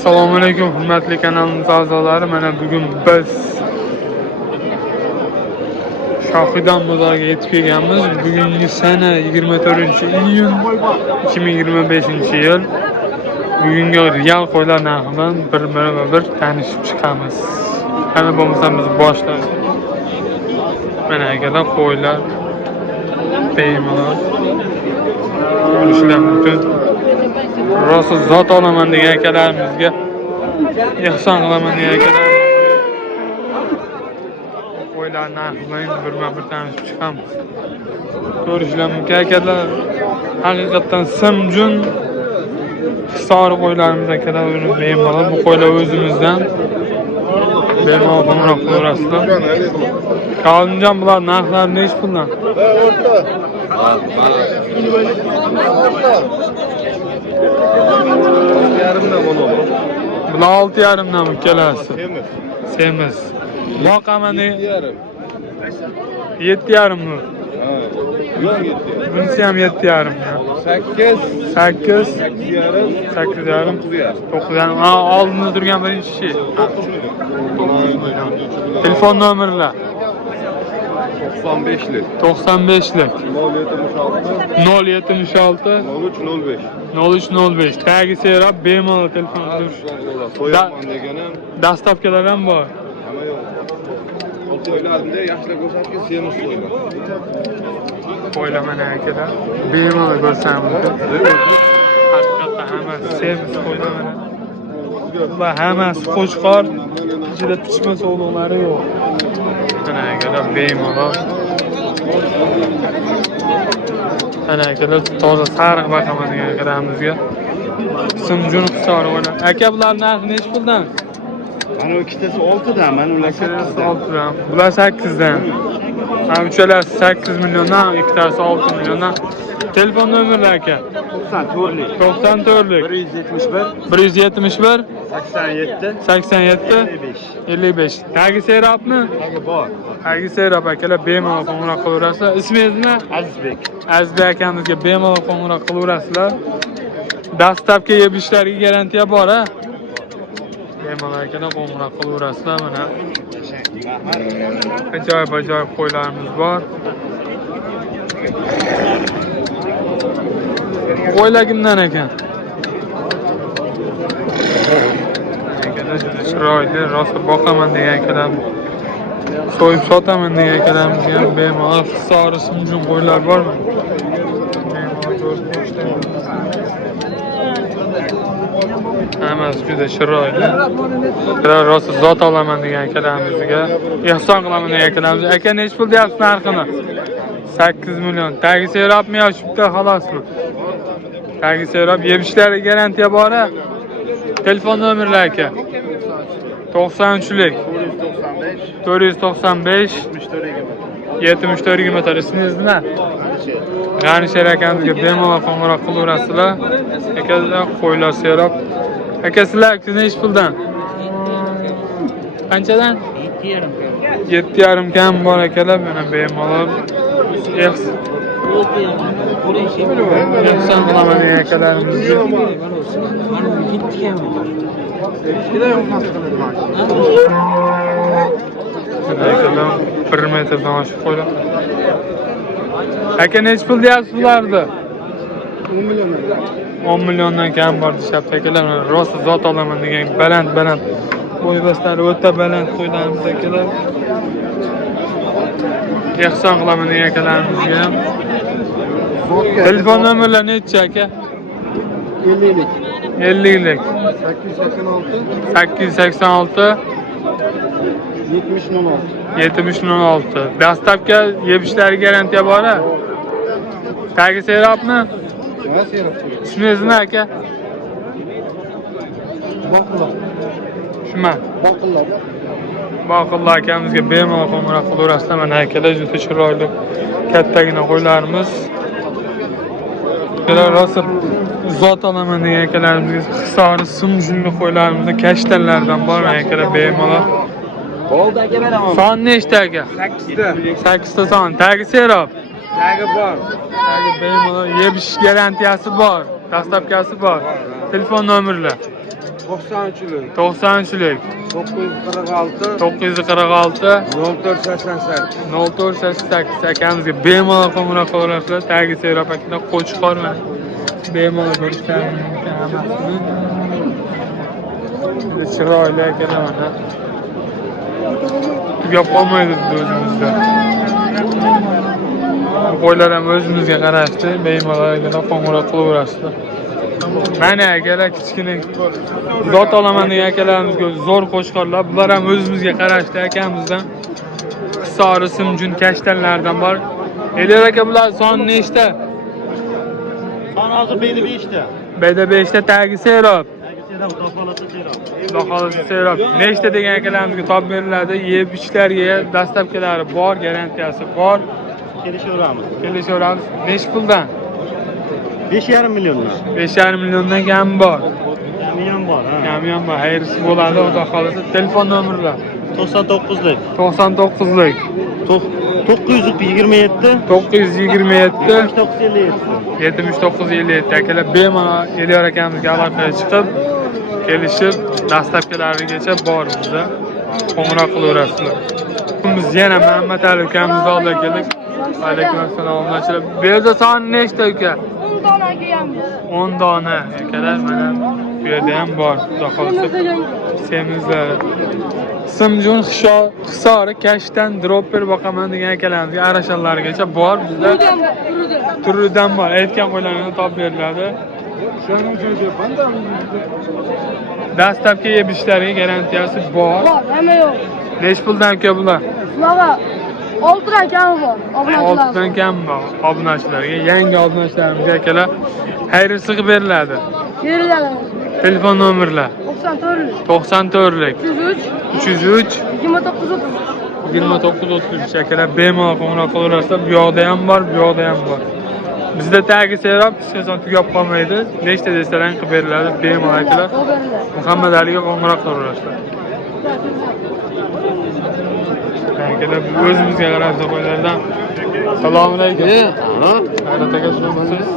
Assalomu alaykum hurmatli kanalimiz a'zolari. Mana bugun biz Shohidan bozoriga yetib kelganmiz. Bugungi sana 24-iyun 2025-yil. Bugungi real qo'ylar narxi bilan bir tanishib chiqamiz. Qani bo'lmasa biz boshlaymiz. Mana akalar qo'ylar bemalol ko'rishlar mumkin. Rosa zot olaman degan akalarimizga ehson qilaman degan akalar qo'ylar narxi bilan bir tanishib chiqamiz. Ko'rishlar mumkin akalar. Haqiqatan simjun hisori qo'ylarimiz akalar bemalol bu qo'ylar o'zimizdan bemalol qo'ng'iroq qilaverasizlar. Qalinjon bular narxlari nechi puldan? Bular 6,5dan ikkalasi. Semiz. Boqamani 7,5 mi? Bunisi ham 7,5 mi? 8,5 9,5 oldinda turgan birinchi kishi. Telefon nomerlar 95'lik 95'lik 076 076 0305 0305 tagi serap bemalol telefon turish. Qo'yaman deganim Dastavkalar ham bor. ama yo'q. Qo'ylarida yaxshilab ko'rsatgan semiz qo'ylar. Qo'ylar mana akalar bemalol ko'rsamiz. Haqiqatda hammasi semiz qo'ylar mana. Bular hammasi qo'chqor, ichida pichma sog'liqlari yo'q. Mana akalar bemalol. Mana akalar toza sariq baqaman degan akalarimizga simjun hisori bo'lar. Aka bular narxi nechi puldan? Mana ikkitasi 6 dan, mana ular 8 dan. 6 dan. Bular 8 dan. Ham uchalasi 8 milliondan, ikkitasi 6 milliondan. Telefon nomerlari aka 94lik 171 87 55. Tagi serapmi? Tagi bor. Tagi serap akalar bemalol qo'ng'iroq qilaverasizlar. Ismingiz nima? Azizbek. Azizbek akamizga bemalol qo'ng'iroq qilaverasizlar. Dastlabki yeb ishlariga garantiya bor a? Bemalol akalar qo'ng'iroq qilaverasizlar mana. Ajoyib qo'ylarimiz bor. Qo'ylar kimdan ekan? Chiroyli, rosa boqaman degan akalar. So'yib sotaman degan akalarimizga ham bemalol hisori simjun qo'ylar bormi? Hammasi juda chiroyli. Ular rosa zot olaman degan akalarimizga ehson qilaman degan akalarimizga. Aka nechi pul deyapsiz narxini? 8 million. Tagi serapmi yo shubda xolosmi? Tagi serap yeb ishlari garantiya bor a? Telefon nomerlari aka 93lik 495 74 ismingiz nima? G'anisher akamizga bemalol qo'ng'iroq qilaverasizlar. Akalar qo'ylar serap. Aka sizlar nechi puldan? Qanchadan? 7,5 kam bor akalar, mana bemalol. Ehson qilaman degan akalarimizga. Akalar 1 metrdan oshib qo'ydi. Aka nechi pul deyapsiz bularni? 10 milliondan kam bor deyapti akalar. Rosa zot olaman degan baland qo'ybastlari o'ta baland qo'ylarimiz akalar. Ehson qilaman degan akalarimizga ham. Telefon nomerlari nechi aka? 50lik 50lik 886 7016. Dastlabki yeb ishlari garantiya bor a? Tagi serapmi? Ismingiz nima aka? Shuma. Boqillar akamizga bemalol qo'ng'iroq qilaverasizlar. Mana akalar juda chiroyli kattagina qo'ylarimiz. Akalar rosa zot olaman degan akalarimizga hisori simjunli qo'ylarimizda kashtanlardan bor akalar bemalol. Oldi aka beraman. Son nechta aka? 8 ta. 8 ta son. Tagi serap. Tagi bor. Tagi bemalol yeb ish garantiyasi bor. Dastlabkasi bor. Telefon nomerlar 93'lük. 93'lük. 946 946 0488. 0488 akamizga bemalol qo'ng'iroq qilaverasizlar. Tagi Serob akada Qo'chqor mana. Bemalol ko'rishlaringiz mumkin hammasini. Chiroyli akalar mana. Tugab qolmaydi o'zimizda. Qo'ylar ham o'zimizga qarashdi. Bemalol qo'ng'iroq qilaverasizlar. Mana akalar kichkina zot olaman degan akalarimizga zo'r qo'shqorlar. Bular ham o'zimizga qarashdi akamizdan. Sori simjun kashtanlardan bor. Elar aka bular soni nechta? Son hozir beyda 5ta. Beda 5ta tagi Serob. Xudo xolasa Serob. Nechta degan akalarimizga top beriladi. Yeb ichlarga dastlabkilari bor, garantiyasi bor. Kelishaveramiz. Nech puldan? 5,5 milliondan. 5,5 milliondan kam bor. Million bor, ha. Kamyon bor. Xayrisi bo'ladi, xudo xolasa. Telefon nomerlar 99lik 99lik 927 927 957. 7957 akalar bemalol Elyor akamizga aloqaga chiqib kelishib dastlabkilarigacha bor bizda qo'ng'iroq qilaverasizlar. Biz yana Muhammad Ali ukamiz oldiga keldik. Alaykum assalom obunachilar. Bu yerda soni nechta uka? 10 dona kelganmiz. 10 dona akalar mana bu yerda ham bor. Xudo xolasa semizlar. Simjun Hisori kashtan dropper boqaman degan akalarimizga arashanlargacha bor bizda. Turidan bor. Aytgan qo'ylarni topib beriladi. Dastlabki yeb ishlariga garantiyasi bor. Bor, hamma yo'q. Nech puldan aka bular? Bunaqa 6 dan kami bor. Obunachilar. 6 dan kam bor obunachilarga. Yangi obunachilarimizga akalar xayrisi qilib beriladi. Beriladi. Telefon nomerlar 94lik 94lik 303 303 2930. 2933 akalar bemalol qo'ng'iroq qilaverasizlar. Bu yoqda ham bor, bu yoqda ham bor. Bizda tagi Serob hech qachon tugab qolmaydi. Nechta desalar qilib beriladi bemalol akalar. Muhammad Aliga qo'ng'iroq qilaverasizlar. Akalar o'zimizga qarashli qo'ylardan. Assalomu alaykum. Hayrat aka, shunaqasiz?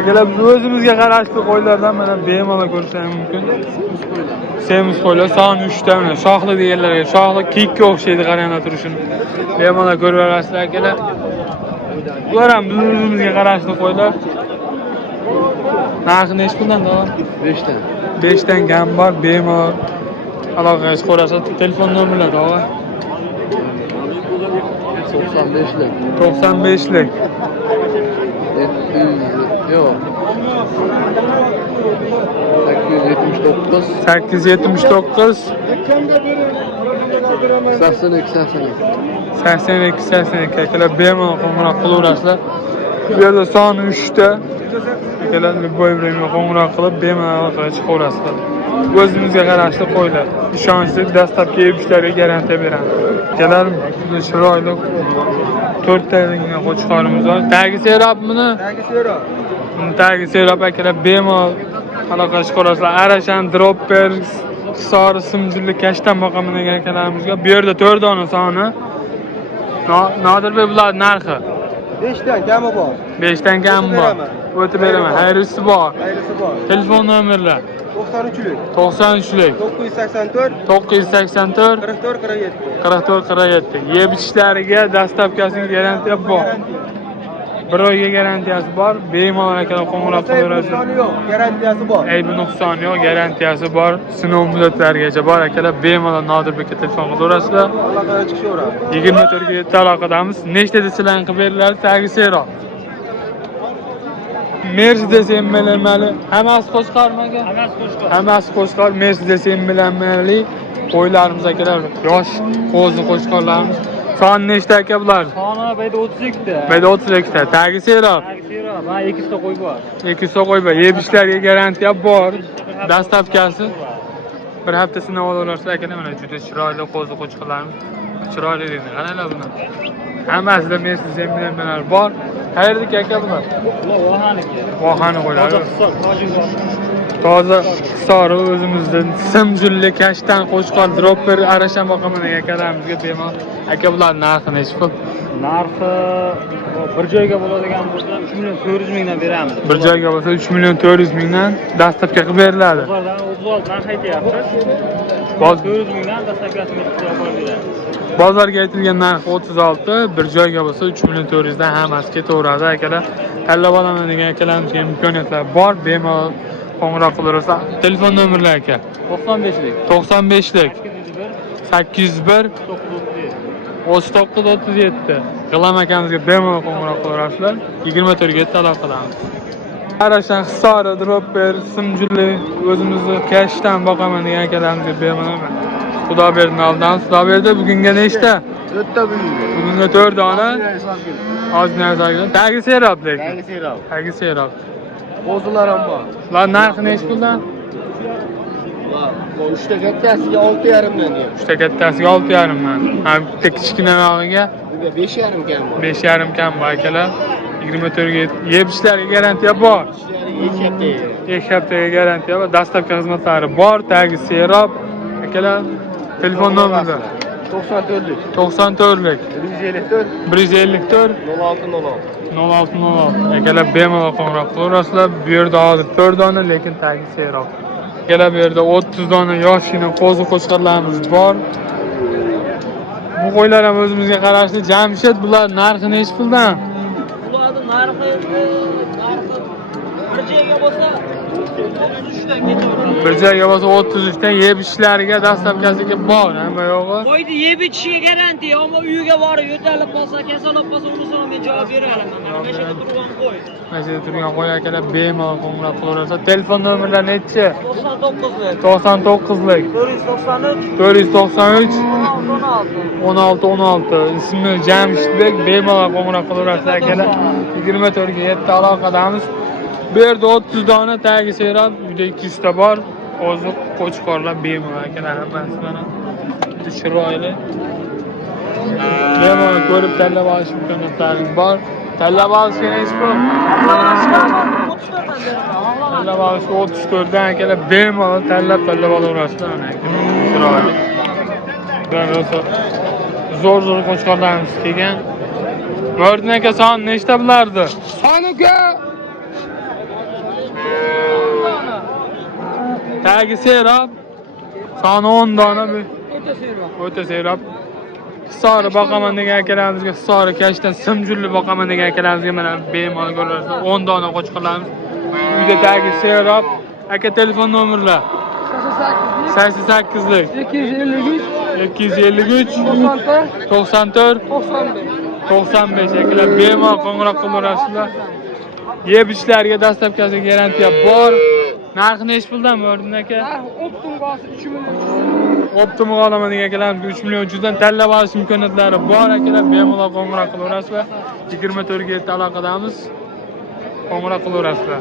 Akalar biz o'zimizga qarashli qo'ylardan mana bemalol ko'rishingiz mumkin. Semiz qo'ylar son 3 ta mana shoxli deganlarga, shoxli kiyikka o'xshaydi qaranglar turishini. Bemalol ko'raverasizlar akalar. Bular ham biz o'zimizga qarashli qo'ylar. Narxi nech puldan davom? 5 ta. 5 dan kam bor, bemalol aloqaga chiqaverasiz. Telefon nomerlar davom. 95'lik. 95lik 700 yok. 879 879 82 akalar bemalol qo'ng'iroq qilaverasizlar. Bu yerda soni 3 ta. Akalar любой время qo'ng'iroq qilib bemalol aloqaga chiqaverasizlar. O'zimizga qarashli qo'ylar. Ishonchli dastlabki yeb ishlariga garantiya beramiz. Akalar chiroyli 4 ta qo'chqorimiz bor. Tagi Serob buni? Tagi Serob. Tagi Serob akalar bemalol aloqaga chiqaverasizlar. Arashan dropper Hisori simjunli kashtan boqaman degan akalarimizga bu yerda 4 dona soni. Nodirbek bular narxi 5 dan kami bor. 5 dan kam bor. O'tib beraman. Xayrisi bor. Xayrisi bor. Telefon nomerlar 93'lük 93lik 984 984 44 47. 44 47. Yeb ichishlariga dastlabkasiga garantiya bor. Bir oyga garantiyasi bor. Bemalol akalar qo'ng'iroq qilaverasiz. Nuqsoni yo'q, garantiyasi bor. Aybi nuqsoni yo'q, garantiyasi bor. Sinov muddatlarigacha bor akalar. Bemalol Nodirbekka telefon qilaverasizlar. Aloqaga chiqishaveradi. 24 ga 7 aloqadamiz. Nechta desalarni qilib beriladi, tagi Serob. Mercedes emblemali hammasi qo'shqarmaga. Hammasi qo'shqar Mercedes emblemali qo'ylarimiz akalar. Yosh qo'zi qo'shqarlarimiz. Soni nechta aka bular? Soni bayda 32 ta. Bayda 32 ta. Tagi Serob. Ha, 2 ta qo'y bor. 2 ta qo'y bor. Yeb ishlarga garantiya bor. Dastlabkasi bir hafta sinov olaverasizlar akalar. Mana juda chiroyli qo'zi qo'chqarlarimiz. Chiroyli deydi. Qaranglar buni. Hammasida Mercedes emblemlari bor. Qayerdagi aka bular? Vohani qo'yadi. Toza Hisori o'zimizdan simjunli kashtan qo'chqor dropper arashan boqaman akalarimizga bemalol. Aka bular narxi nech pul? Narxi bir joyga bo'ladigan bo'lsa 3 million 400 mingdan beramiz. Bir joyga bo'lsa 3 million 400 mingdan dastlabki qilib beriladi. Bozordan 36 narx aytyapmiz. Boz- 400 mingdan dastlabkasini olib beramiz. Bozorga aytilgan narx 36, bir joyga bo'lsa 3 million 400 dan hammasi ketaveradi akalar. Tanlab olaman degan akalarimizga imkoniyatlar bor. Bemalol qo'ng'iroq qilaversa. Telefon nomerlari aka. 95lik. 95lik 801 3937. G'ilam akamizga bemalol qo'ng'iroq qilaverasizlar. 24 ga aloqa qilamiz. Qarashan Hisori, Dropper, Simjuli o'zimizni kashdan boqaman degan akalarimizga bemalol. Xudoberdi oldan, Xudoberdi bugunga nechta? 4 ta bugunga. Bugunga 4 dona. Ozgina ozgina. Tagi serob lekin. Yangi serob. Tagi serob. Qo'zilar ham bor. Ular narxi nech puldan? Bu 3 ta kattasiga 6,5 dan deyapti. 3 ta kattasiga 6,5 dan. Ha, bitta kichkina nog'iga Bunga 5,5 kam bor. 5,5 kam bor akalar. 24 ga yeb ishlarga garantiya bor. Ishlari 2 haftaga garantiya bor. Dastlabki xizmatlari bor. Tagi serob. Akalar telefon nomeri 94lik 94lik 154 154 0606. 0606. Akalar bemalol qo'ng'iroq qilaverasizlar. Bu yerda hozir 4 dona, lekin tagi serob. Akalar bu yerda 30 dona yoshgina qo'zi qo'chqorlarimiz bor. Bu qo'ylar ham o'zimizga qarashli. Jamshid, bular narxi nech puldan? Ularning narxi bir joyga bo'lsa 33 dan ketaveradi. Bir joyga bo'lsa 33 dan yeb ishlariga dastlabkasiga bor, hamma yo'g'i. Qo'yni yeb ichishiga garantiya, ammo uyiga borib yo'talib qolsa, kasal bo'lib qolsa, uni so'ng men javob bera olaman. Mana bu yerda turgan qo'y. Mana shu turgan qo'y akalar bemalol qo'ng'iroq qilaverasa. Telefon nomerlari nechi? 99lik 99lik 493 493 16 16 ismi Jamshidbek. Bemalol qo'ng'iroq qilaverasizlar akalar. 24 ga 7 aloqadamiz. Bu yerda 30 dona tagi serob, uyda 200 ta bor. Oziq qo'chqorlar bemalol akalar hammasi mana. Chiroyli. Bemalol ko'rib tanlab olish imkoniyatlaringiz bor. Tanlab olishga nech pul? Tanlab olishga 34 dan akalar bemalol tanlab olaverasizlar mana akalar. Chiroyli. Rosa zo'r qo'chqorlarimiz kelgan. Mordin aka son nechta bulardi? Son uka. Tagi serob. Soni 10 dona bu. O'ta serob. Hisori boqaman degan akalarimizga, Hisori kashdan Simjulli boqaman degan akalarimizga mana bemalol ko'rasiz. 10 dona qo'chqorlarimiz. Uyda tagi serob. Aka telefon nomerlar 88lik 253 94 95 akalar bemalol qo'ng'iroq qilaverasizlar. Yeb ishlariga dastlabkasiga garantiya bor. Narxi nech puldan Mordin aka? Optum basi 3 million. Optim olaman degan akalarimiz 3 million 300 dan tanlab olish imkoniyatlari bor akalar. Bemalol qo'ng'iroq qilaverasizlar. 24 ga aloqadamiz. Qo'ng'iroq qilaverasizlar.